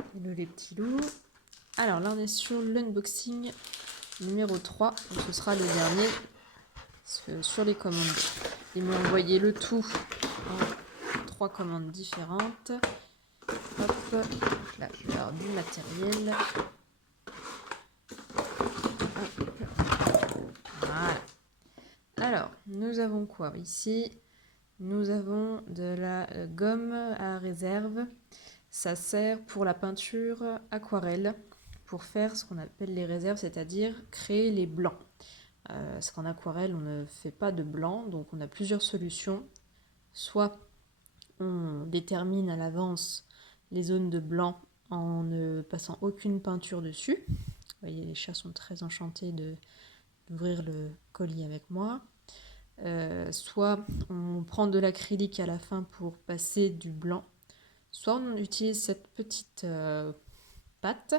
Hello les petits loups. Alors là on est sur l'unboxing numéro 3, donc ce sera le dernier sur les commandes. Ils m'ont envoyé le tout en 3 commandes différentes. Hop, là je vais avoir du matériel. Hop. Voilà. Alors, nous avons quoi ici? Nous avons de la gomme à réserve. Ça sert pour la peinture aquarelle, pour faire ce qu'on appelle les réserves, c'est-à-dire créer les blancs. Parce qu'en aquarelle, on ne fait pas de blanc, donc on a plusieurs solutions. Soit on détermine à l'avance les zones de blanc en ne passant aucune peinture dessus. Vous voyez, les chats sont très enchantés d'ouvrir le colis avec moi. Soit on prend de l'acrylique à la fin pour passer du blanc, soit on utilise cette petite pâte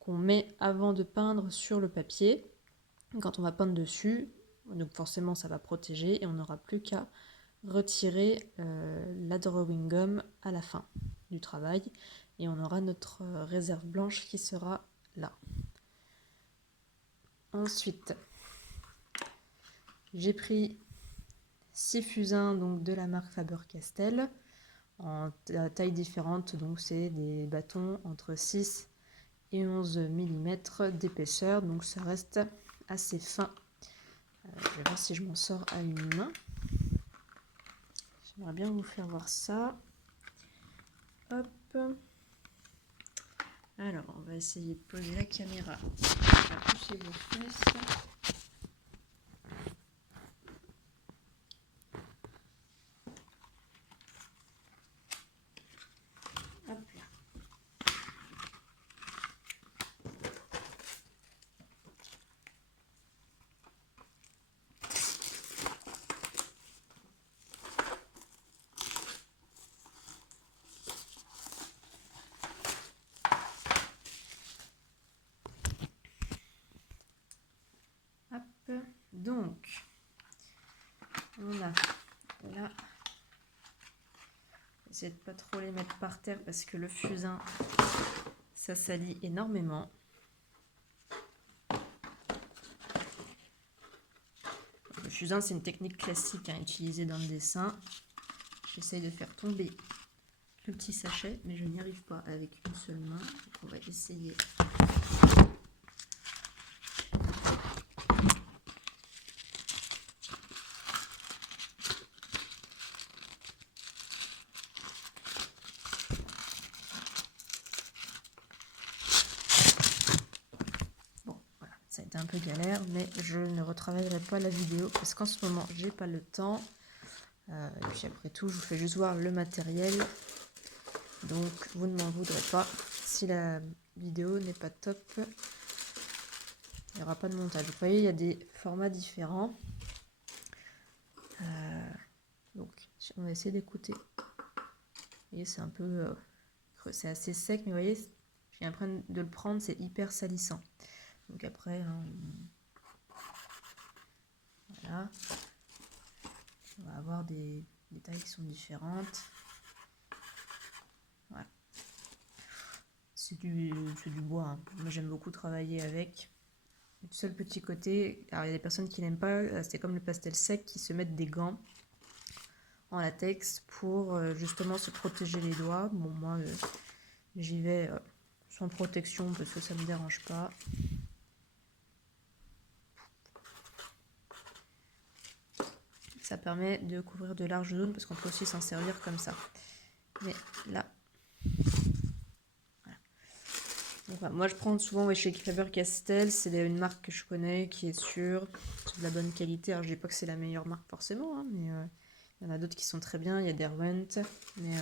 qu'on met avant de peindre sur le papier. Quand on va peindre dessus, donc forcément ça va protéger et on n'aura plus qu'à retirer la drawing gum à la fin du travail et on aura notre réserve blanche qui sera là. Ensuite, j'ai pris 6 fusains donc de la marque Faber-Castell en taille différente, donc c'est des bâtons entre 6 et 11 mm d'épaisseur, donc ça reste assez fin. Je vais voir si je m'en sors à une main. J'aimerais bien vous faire voir ça. Hop. Alors, on va essayer de poser la caméra. On va toucher vos fesses. Hop là. Hop. Donc, on a là. Essayez de pas trop les mettre par terre parce que le fusain, ça salit énormément. Le fusain, c'est une technique classique utilisée dans le dessin. J'essaye de faire tomber le petit sachet, mais je n'y arrive pas avec une seule main. Donc on va essayer. Bon, voilà, ça a été un peu galère, mais je ne retravaillerai pas la vidéo parce qu'en ce moment, j'ai pas le temps. Et puis après tout, je vous fais juste voir le matériel. Donc, vous ne m'en voudrez pas. Si la vidéo n'est pas top, il n'y aura pas de montage. Vous voyez, il y a des formats différents. Donc, on va essayer d'écouter. Vous voyez, c'est un peu... c'est assez sec, mais vous voyez, j'ai l'impression de le prendre, c'est hyper salissant. Donc après, voilà. On va avoir des tailles qui sont différentes. Voilà. C'est du bois. Moi, j'aime beaucoup travailler avec. Le seul petit côté, alors il y a des personnes qui n'aiment pas, c'est comme le pastel sec, qui se mettent des gants en latex pour justement se protéger les doigts. Bon, moi, j'y vais sans protection parce que ça ne me dérange pas. Ça permet de couvrir de larges zones parce qu'on peut aussi s'en servir comme ça. Mais là, voilà. Donc, voilà. Moi je prends souvent chez Faber-Castell, c'est une marque que je connais qui est sûre, c'est de la bonne qualité. Alors je dis pas que c'est la meilleure marque forcément, hein, mais il y en a d'autres qui sont très bien. Il y a Derwent, mais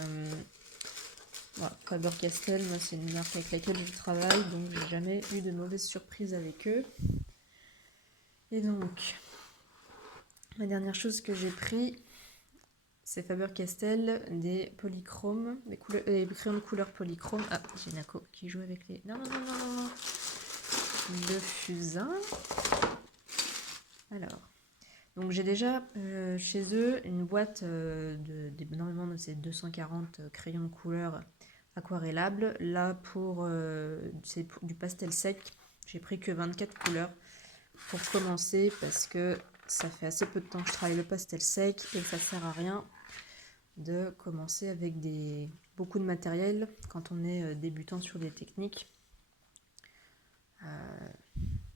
voilà, Faber-Castell, moi c'est une marque avec laquelle je travaille, donc j'ai jamais eu de mauvaises surprises avec eux. Et donc, la dernière chose que j'ai pris, c'est Faber-Castell, des polychromes, des crayons de couleur polychrome. Ah, j'ai Nako qui joue avec les... Non. Le fusain. Alors, donc j'ai déjà chez eux une boîte normalement c'est 240 crayons de couleur aquarellable. Là, c'est du pastel sec. J'ai pris que 24 couleurs pour commencer parce que ça fait assez peu de temps que je travaille le pastel sec et ça sert à rien de commencer avec beaucoup de matériel quand on est débutant sur des techniques.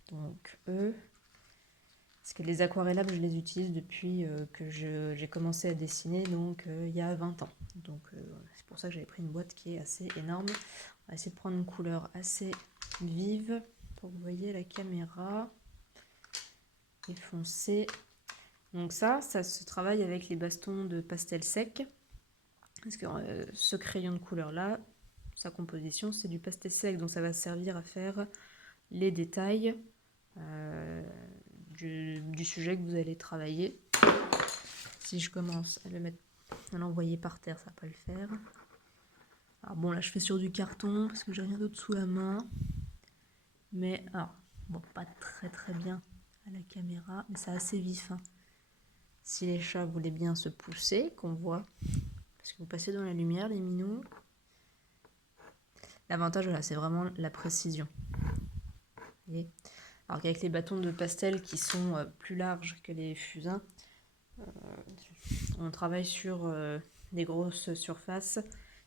Donc parce que les aquarellables, je les utilise depuis que j'ai commencé à dessiner, donc il y a 20 ans. Donc c'est pour ça que j'avais pris une boîte qui est assez énorme. On va essayer de prendre une couleur assez vive pour que vous voyez la caméra. Et foncé. Donc ça se travaille avec les bastons de pastel sec. Parce que ce crayon de couleur là, sa composition, c'est du pastel sec. Donc ça va servir à faire les détails du sujet que vous allez travailler. Si je commence à l'envoyer par terre, ça va pas le faire. Alors bon, là je fais sur du carton parce que j'ai rien d'autre sous la main. Mais alors, bon, pas très très bien à la caméra, mais c'est assez vif. Hein. Si les chats voulaient bien se pousser, qu'on voit, parce que vous passez dans la lumière, les minous. L'avantage, voilà, c'est vraiment la précision. Vous voyez ? Alors qu'avec les bâtons de pastel qui sont plus larges que les fusains, on travaille sur des grosses surfaces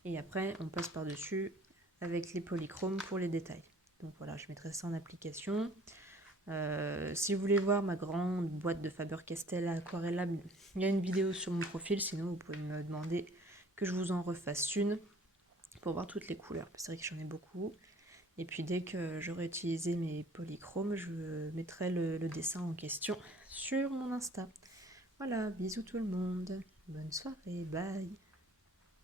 et après on passe par-dessus avec les polychromes pour les détails. Donc voilà, je mettrai ça en application. Si vous voulez voir ma grande boîte de Faber-Castell aquarellable, il y a une vidéo sur mon profil, sinon vous pouvez me demander que je vous en refasse une pour voir toutes les couleurs. C'est vrai que j'en ai beaucoup. Et puis dès que j'aurai utilisé mes polychromes, je mettrai le dessin en question sur mon Insta. Voilà, bisous tout le monde. Bonne soirée, bye.